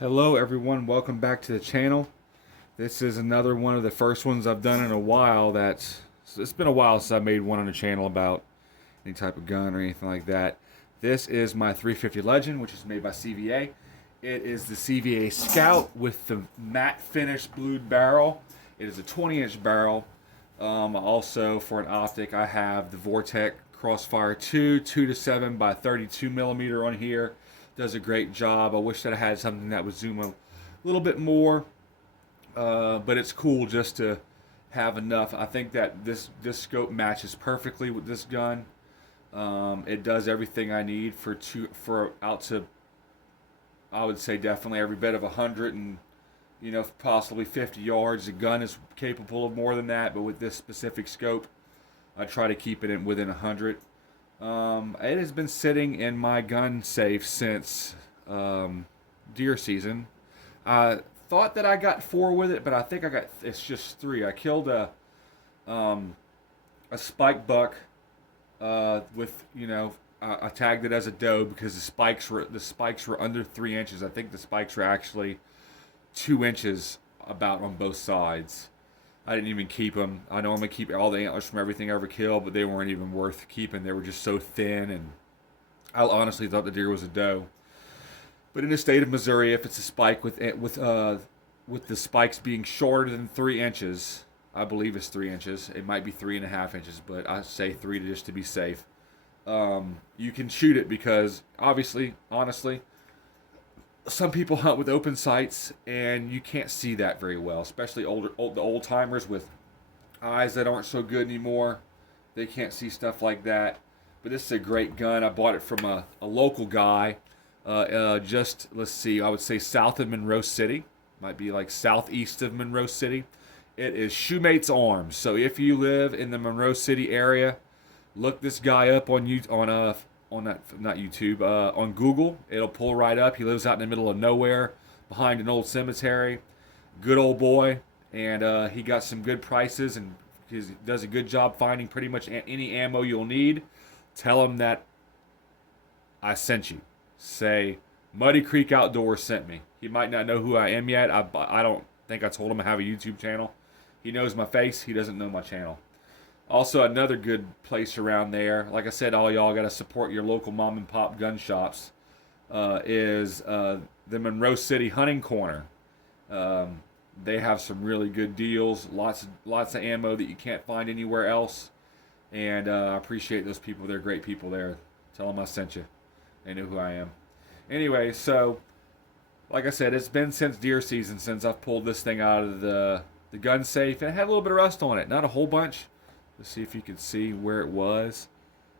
Hello everyone, welcome back to the channel. This is another one of the first ones I've done in a while. It's been a while since I made one on the channel about any type of gun or anything like that. This is my 350 Legend, which is made by CVA. It is the CVA Scout with the matte finish blued barrel. It is a 20-inch barrel. Also, for an optic, I have the Vortex Crossfire 2 2-7 by 32 millimeter on here. Does a great job. I wish that I had something that would zoom a little bit more, but it's cool just to have enough. I think that this scope matches perfectly with this gun. It does everything I need for out to, I would say, definitely every bit of 100 and possibly 50 yards. The gun is capable of more than that, but with this specific scope, I try to keep it within 100. It has been sitting in my gun safe since deer season. I thought that I got 4 with it, but I think it's just 3. I killed a spike buck with I tagged it as a doe because the spikes were under 3 inches. I think the spikes were actually 2 inches about on both sides. I didn't even keep them. I normally keep all the antlers from everything I ever killed, but they weren't even worth keeping. They were just so thin, and I honestly thought the deer was a doe. But in the state of Missouri, if it's a spike with the spikes being shorter than 3 inches, I believe it's 3 inches. It might be 3.5 inches, but I say 3 just to be safe. You can shoot it because honestly, some people hunt with open sights and you can't see that very well, especially the old timers with eyes that aren't so good anymore. They can't see stuff like that. But this is a great gun. I bought it from a local guy. Just, let's see, I would say south of Monroe City. Might be like southeast of Monroe City. It is Shoemates Arms. So if you live in the Monroe City area, look this guy up on not YouTube, on Google. It'll pull right up. He lives out in the middle of nowhere behind an old cemetery. Good old boy. And he got some good prices and he does a good job finding pretty much any ammo you'll need. Tell him that I sent you. Say, Muddy Creek Outdoors sent me. He might not know who I am yet. I don't think I told him I have a YouTube channel. He knows my face. He doesn't know my channel. Also, another good place around there, like I said, all y'all got to support your local mom and pop gun shops, is the Monroe City Hunting Corner. They have some really good deals, lots of ammo that you can't find anywhere else, and I appreciate those people. They're great people there. Tell them I sent you. They know who I am. Anyway, so like I said, it's been since deer season since I've pulled this thing out of the gun safe, and it had a little bit of rust on it, not a whole bunch. Let's see if you can see where it was.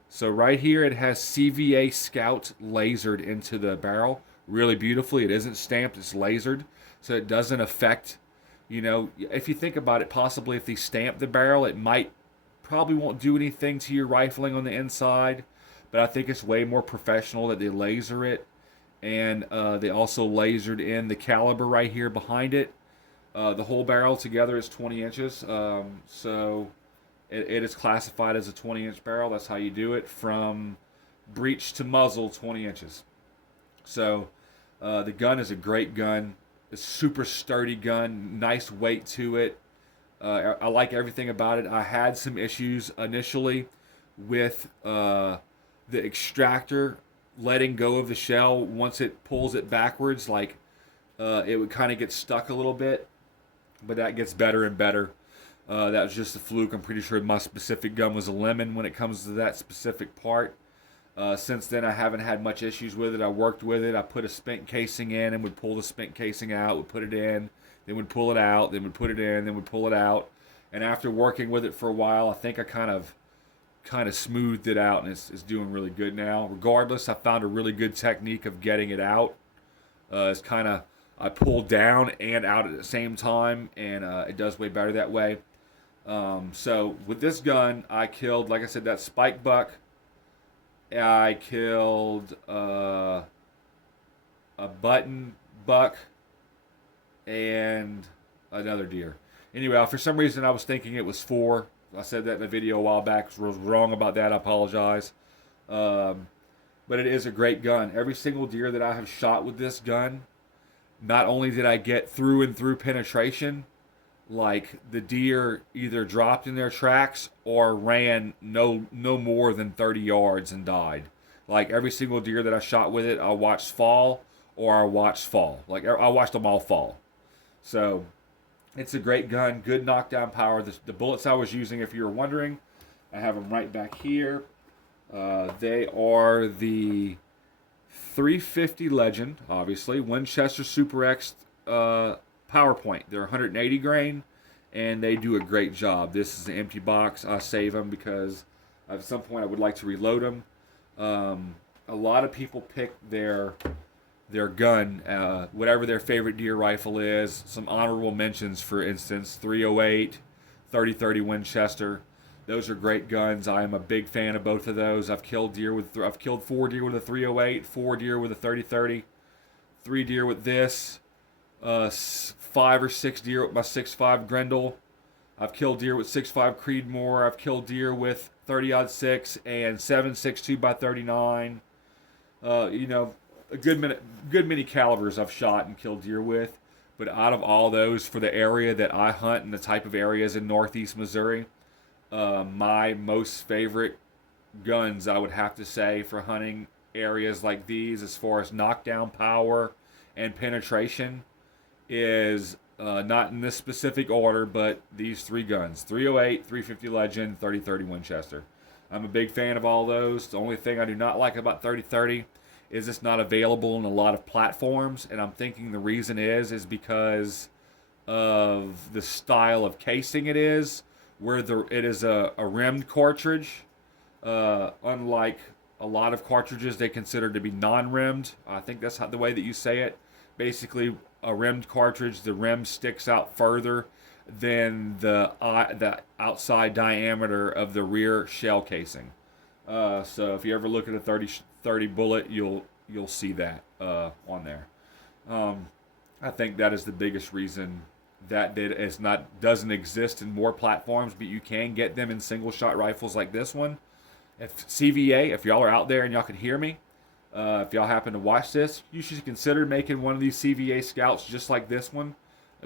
So right here it has CVA Scout lasered into the barrel really beautifully. It isn't stamped, it's lasered. So it doesn't affect, if you think about it, possibly if they stamp the barrel, it probably won't do anything to your rifling on the inside. But I think it's way more professional that they laser it. And they also lasered in the caliber right here behind it. The whole barrel together is 20 inches. So it is classified as a 20-inch barrel. That's how you do it, from breech to muzzle, 20 inches. So the gun is a great gun. It's a super sturdy gun, nice weight to it. I like everything about it. I had some issues initially with the extractor letting go of the shell once it pulls it backwards. Like it would kind of get stuck a little bit, but that gets better and better. That was just a fluke. I'm pretty sure my specific gun was a lemon when it comes to that specific part. Since then, I haven't had much issues with it. I worked with it. I put a spent casing in and would pull the spent casing out, would put it in, then would pull it out, then would put it in, then would pull it out. And after working with it for a while, I think I kind of smoothed it out, and it's doing really good now. Regardless, I found a really good technique of getting it out. I pull down and out at the same time, and it does way better that way. So with this gun, I killed, like I said, that spike buck. I killed a button buck and another deer. Anyway, for some reason I was thinking it was 4. I said that in a video a while back. I was wrong about that. I apologize. But it is a great gun. Every single deer that I have shot with this gun not only did I get through and through penetration, like the deer either dropped in their tracks or ran no more than 30 yards and died. Like every single deer that I shot with it, I watched fall or I watched fall. Like I watched them all fall. So it's a great gun, good knockdown power. The bullets I was using, if you were wondering, I have them right back here. They are the 350 Legend, obviously. Winchester Super X PowerPoint. They're 180 grain, and they do a great job. This is an empty box. I save them because at some point I would like to reload them. A lot of people pick their gun, whatever their favorite deer rifle is. Some honorable mentions, for instance, 308, 30-30 Winchester. Those are great guns. I am a big fan of both of those. I've killed 4 deer with a 308, 4 deer with a 30-30, 3 deer with this, 5 or 6 deer with my 6.5 Grendel. I've killed deer with 6.5 Creedmoor. I've killed deer with 30-06 and 7.62 by 39. A good many calibers I've shot and killed deer with. But out of all those, for the area that I hunt and the type of areas in northeast Missouri, my most favorite guns, I would have to say, for hunting areas like these, as far as knockdown power and penetration, is not in this specific order, but these 3 guns: 308, 350 Legend, 30-30 Winchester. I'm a big fan of all those. The only thing I do not like about 30-30 is it's not available in a lot of platforms, and I'm thinking the reason is because of the style of casing it is, where it is a rimmed cartridge, unlike a lot of cartridges they consider to be non-rimmed. I think that's the way that you say it. Basically, a rimmed cartridge, the rim sticks out further than the outside diameter of the rear shell casing. So if you ever look at a 30 bullet, you'll see that on there. I think that is the biggest reason that doesn't exist in more platforms, but you can get them in single shot rifles like this one. If CVA, if y'all are out there and y'all can hear me, if y'all happen to watch this, you should consider making one of these CVA scouts just like this one,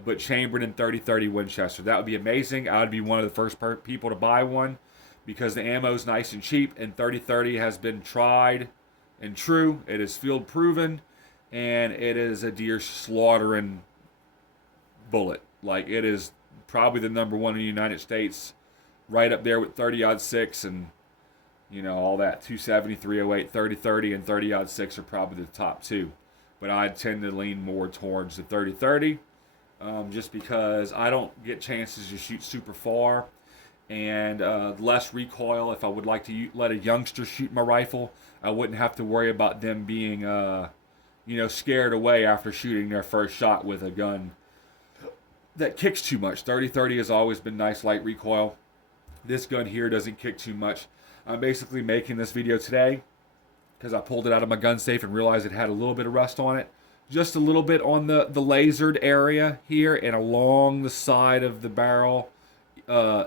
but chambered in 30-30 Winchester. That would be amazing. I would be one of the first people to buy one, because the ammo is nice and cheap, and 30-30 has been tried and true. It is field proven, and it is a deer slaughtering bullet. Like, it is probably the number one in the United States, right up there with 30-06 and all that. 270, 308, 30-30, and 30-06 are probably the top 2. But I tend to lean more towards the 30-30, just because I don't get chances to shoot super far, and less recoil. If I would like to let a youngster shoot my rifle, I wouldn't have to worry about them being scared away after shooting their first shot with a gun that kicks too much. 30-30 has always been nice light recoil. This gun here doesn't kick too much. I'm basically making this video today because I pulled it out of my gun safe and realized it had a little bit of rust on it. Just a little bit on the lasered area here and along the side of the barrel,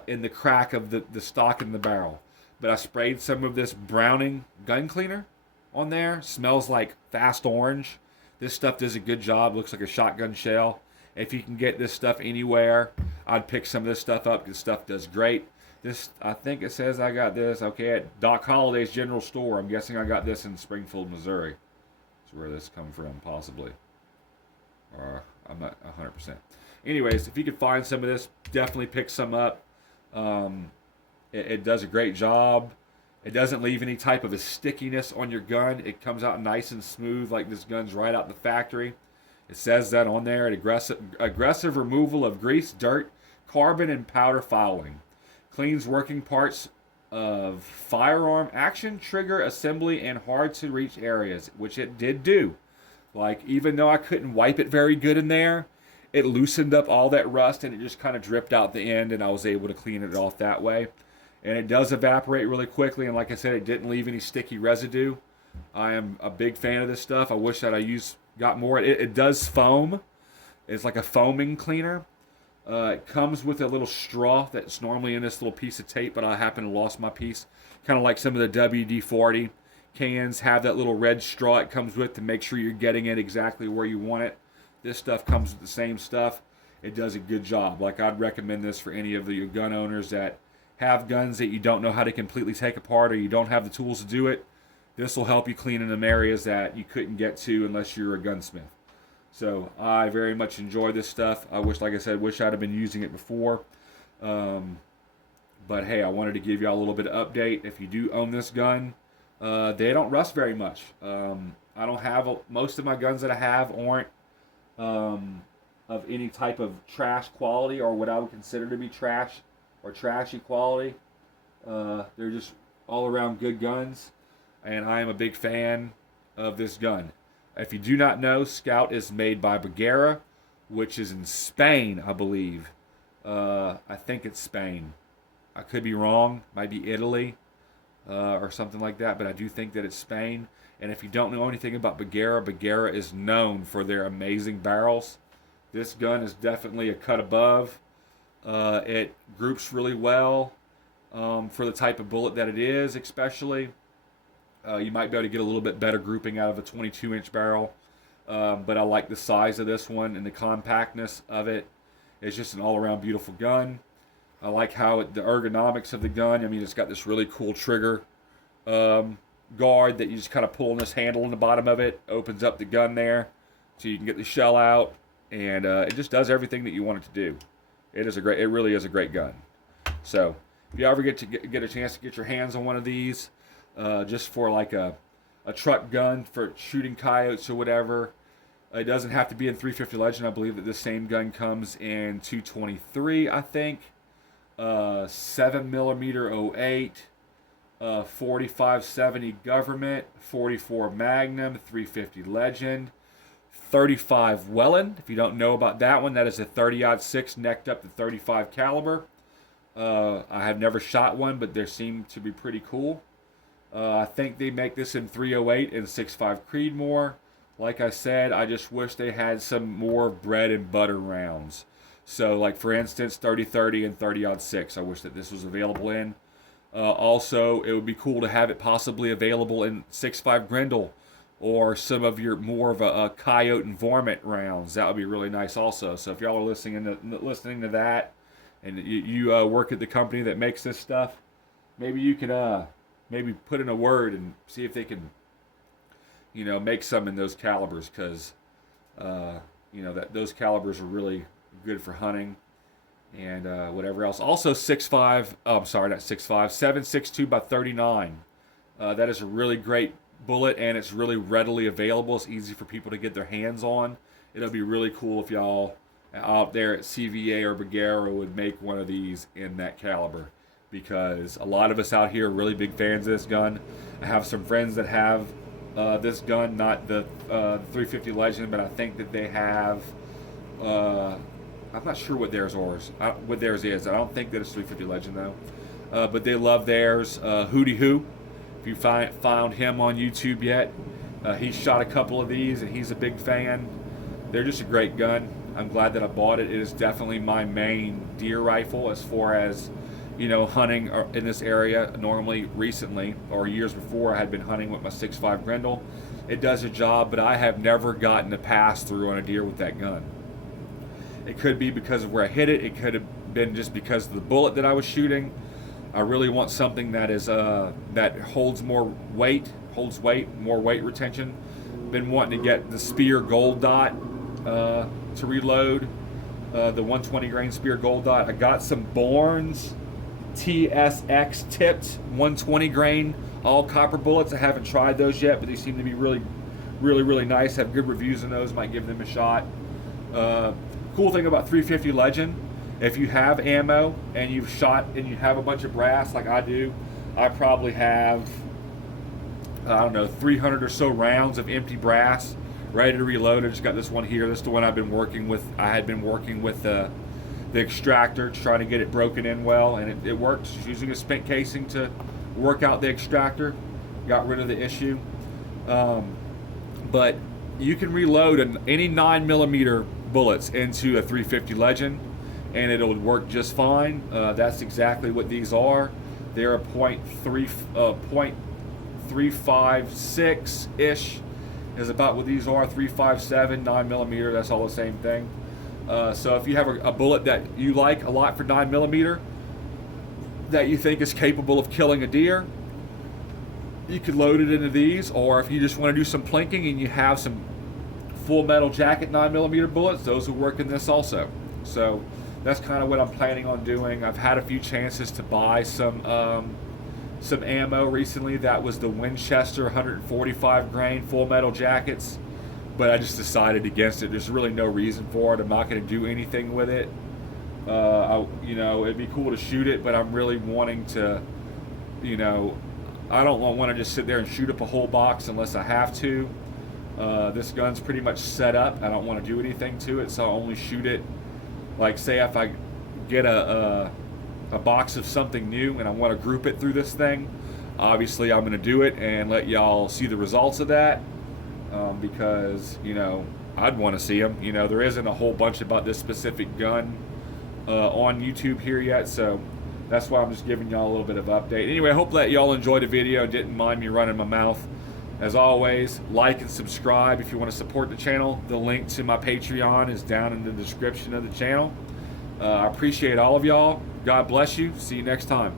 in the crack of the stock in the barrel. But I sprayed some of this Browning gun cleaner on there. Smells like fast orange. This stuff does a good job. Looks like a shotgun shell. If you can get this stuff anywhere, I'd pick some of this stuff up. This stuff does great. This, I think it says I got this, okay, at Doc Holliday's General Store. I'm guessing I got this in Springfield, Missouri. That's where this come from, possibly. Or I'm not 100%. Anyways, if you could find some of this, definitely pick some up. It does a great job. It doesn't leave any type of a stickiness on your gun. It comes out nice and smooth, like this gun's right out the factory. It says that on there. Aggressive removal of grease, dirt, carbon, and powder fouling. Cleans working parts of firearm action, trigger, assembly, and hard-to-reach areas, which it did do. Like, even though I couldn't wipe it very good in there, it loosened up all that rust, and it just kind of dripped out the end, and I was able to clean it off that way. And it does evaporate really quickly, and like I said, it didn't leave any sticky residue. I am a big fan of this stuff. I wish that I got more. It does foam. It's like a foaming cleaner. It comes with a little straw that's normally in this little piece of tape, but I happen to lost my piece. Kind of like some of the WD-40 cans have that little red straw it comes with to make sure you're getting it exactly where you want it. This stuff comes with the same stuff. It does a good job. Like, I'd recommend this for any of the gun owners that have guns that you don't know how to completely take apart, or you don't have the tools to do it. This will help you clean in them areas that you couldn't get to unless you're a gunsmith. So I very much enjoy this stuff. I wish, like I said, wish I'd have been using it before. But hey, I wanted to give y'all a little bit of update. If you do own this gun, they don't rust very much. I don't have most of my guns that I have aren't of any type of trash quality, or what I would consider to be trash or trashy quality. They're just all around good guns, and I am a big fan of this gun. If you do not know, Scout is made by Bergara, which is in Spain, I believe. I think it's Spain. I could be wrong. Might be Italy or something like that, but I do think that it's Spain. And if you don't know anything about Bergara, Bergara is known for their amazing barrels. This gun is definitely a cut above. It groups really well for the type of bullet that it is, especially. You might be able to get a little bit better grouping out of a 22-inch barrel. But I like the size of this one and the compactness of it. It's just an all-around beautiful gun. I like how the ergonomics of the gun. I mean, it's got this really cool trigger guard that you just kind of pull on this handle in the bottom of it. Opens up the gun there so you can get the shell out. And it just does everything that you want it to do. It really is a great gun. So if you ever get a chance to get your hands on one of these, just for like a truck gun for shooting coyotes or whatever, it doesn't have to be in 350 Legend. I believe that this same gun comes in 223, I think. 7mm 08, 4570 Government, 44 Magnum, 350 Legend, 35 Wellen. If you don't know about that one, that is a 30-06 necked up to 35 caliber. I have never shot one, but they seem to be pretty cool. I think they make this in 308 and 6.5 Creedmoor. Like I said, I just wish they had some more bread and butter rounds. So, like for instance, 30-30 and 30-06. I wish that this was available in. Also, it would be cool to have it possibly available in 6.5 Grendel, or some of your more of a coyote and varmint rounds. That would be really nice also. So if y'all are listening to that, and you work at the company that makes this stuff, maybe you could maybe put in a word and see if they can, make some in those calibers, because that those calibers are really good for hunting and whatever else. Also 6.5, I'm sorry, not 6.5, 7.62 by 39. That is a really great bullet, and it's really readily available. It's easy for people to get their hands on. It'll be really cool if y'all out there at CVA or Bergara would make one of these in that caliber, because a lot of us out here are really big fans of this gun. I have some friends that have this gun, not the 350 Legend, but I think that they have, I'm not sure what theirs is. I don't think that it's 350 Legend though. But they love theirs. Hootie Hoo, if you found him on YouTube yet, he shot a couple of these and he's a big fan. They're just a great gun. I'm glad that I bought it. It is definitely my main deer rifle as far as hunting in this area. Normally, recently, or years before, I had been hunting with my 6.5 Grendel. It does a job, but I have never gotten a pass through on a deer with that gun. It could be because of where I hit it. It could have been just because of the bullet that I was shooting. I really want something that is that holds more weight, more weight retention. Been wanting to get the Spear Gold Dot to reload, the 120 grain Spear Gold Dot. I got some Bourne's TSX tipped 120 grain all copper bullets. I haven't tried those yet, but they seem to be really, really, really nice. Have good reviews on those. Might give them a shot. Cool thing about 350 Legend, if you have ammo and you've shot and you have a bunch of brass like I do, I probably have, 300 or so rounds of empty brass ready to reload. I just got this one here. This is the one I've been working with. I had been working with the extractor to try to get it broken in well, and it worked. Just using a spent casing to work out the extractor, got rid of the issue. But you can reload any 9mm bullets into a 350 Legend, and it'll work just fine. That's exactly what these are. They're a .356 ish is about what these are, 357, 9mm, that's all the same thing. So if you have a bullet that you like a lot for 9mm, that you think is capable of killing a deer, you could load it into these. Or if you just want to do some plinking and you have some full metal jacket 9mm bullets, those will work in this also. So that's kind of what I'm planning on doing. I've had a few chances to buy some ammo recently. That was the Winchester 145 grain full metal jackets, but I just decided against it. There's really no reason for it. I'm not going to do anything with it. It'd be cool to shoot it, but I'm really wanting to, I don't want to just sit there and shoot up a whole box unless I have to. This gun's pretty much set up. I don't want to do anything to it, so I'll only shoot it. Like, say if I get a box of something new and I want to group it through this thing, obviously I'm going to do it and let y'all see the results of that, because I'd want to see them. There isn't a whole bunch about this specific gun on YouTube here yet, so that's why I'm just giving y'all a little bit of update. Anyway, I hope that y'all enjoyed the video, didn't mind me running my mouth. As always, like and subscribe if you want to support the channel. The link to my Patreon is down in the description of the channel. I appreciate all of y'all. God bless you. See you next time.